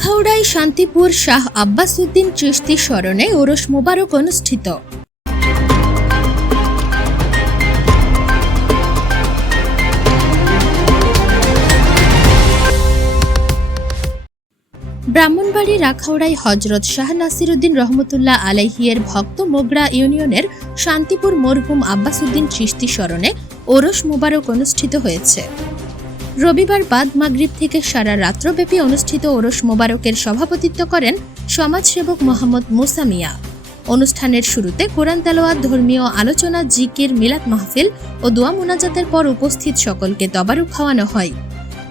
আখাউড়ায় শান্তিপুর শাহ আব্বাসউদ্দিন চিশতি স্মরণে ওরস মোবারক অনুষ্ঠিত। ব্রাহ্মণবাড়ির আখাউড়ায় হজরত শাহ নাসিরুদ্দিন রহমতুল্লাহ আলাইহিয়ের ভক্ত মোগরা ইউনিয়নের শান্তিপুর মরহুম আব্বাসউদ্দিন চিশতি স্মরণে ওরস মোবারক অনুষ্ঠিত হয়েছে। রবিবার বাদ মাগরিব থেকে সারা রাত্রব্যাপী অনুষ্ঠিত ওরস মোবারকের সভাপতিত্ব করেন সমাজসেবক মোহাম্মদ মুসা মিয়া। অনুষ্ঠানের শুরুতে কোরআন তেলোয়াত ধর্মীয় আলোচনা, জিকির, মিলাদ মাহফিল ও দোয়া মোনাজাতের পর উপস্থিত সকলকে তবারু খাওয়ানো হয়।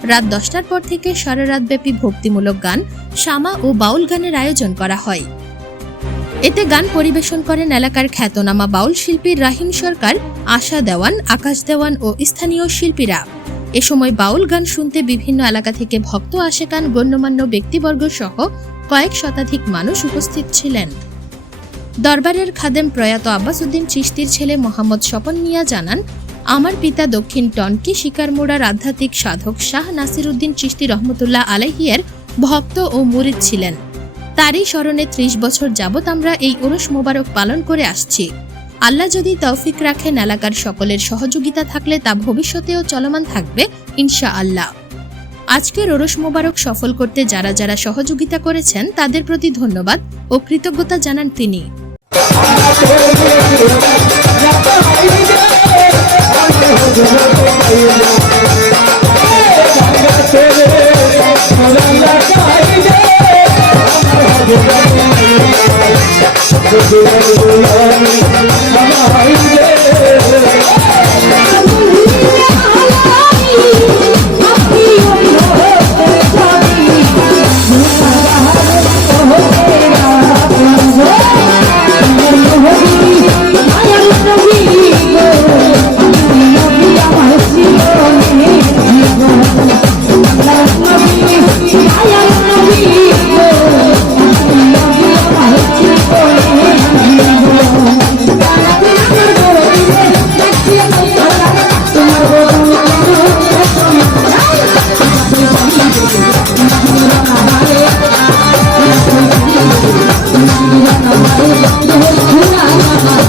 রাত দশটার পর থেকে সারা রাতব্যাপী ভক্তিমূলক গান শামা ও বাউল গানের আয়োজন করা হয়। এতে গান পরিবেশন করেন এলাকার খ্যাতনামা বাউল শিল্পী রাহিম সরকার, আশা দেওয়ান, আকাশ দেওয়ান ও স্থানীয় শিল্পীরা। এ সময় বাউল গান শুনতে বিভিন্ন এলাকা থেকে ভক্ত আশেকান গণ্যমান্য ব্যক্তিবর্গ সহ কয়েক শতাধিক মানুষ উপস্থিত ছিলেন। দরবারের খাদেম প্রয়াত আব্বাসউদ্দিন চিশতির ছেলে মোহাম্মদ স্বপন মিয়া জানান, আমার পিতা দক্ষিণ টনকি শিকারমোড়ার আধ্যাত্মিক সাধক শাহ নাসিরউদ্দিন চিশতি রহমতুল্লাহ আলাইহিয়ের ভক্ত ও মুরিদ ছিলেন। তারই স্মরণে ত্রিশ বছর যাবৎ আমরা এই ওরস মোবারক পালন করে আসছি। আল্লাহ যদি তৌফিক রাখেন এলাকার সকলের সহযোগিতা থাকলে তা ভবিষ্যতেও চলমান থাকবে ইনশা আল্লাহ আজকের ওরস মোবারক সফল করতে যারা যারা সহযোগিতা করেছেন, তাদের প্রতি ধন্যবাদ ও কৃতজ্ঞতা জানান তিনি।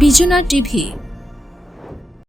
বিজনা টিভি।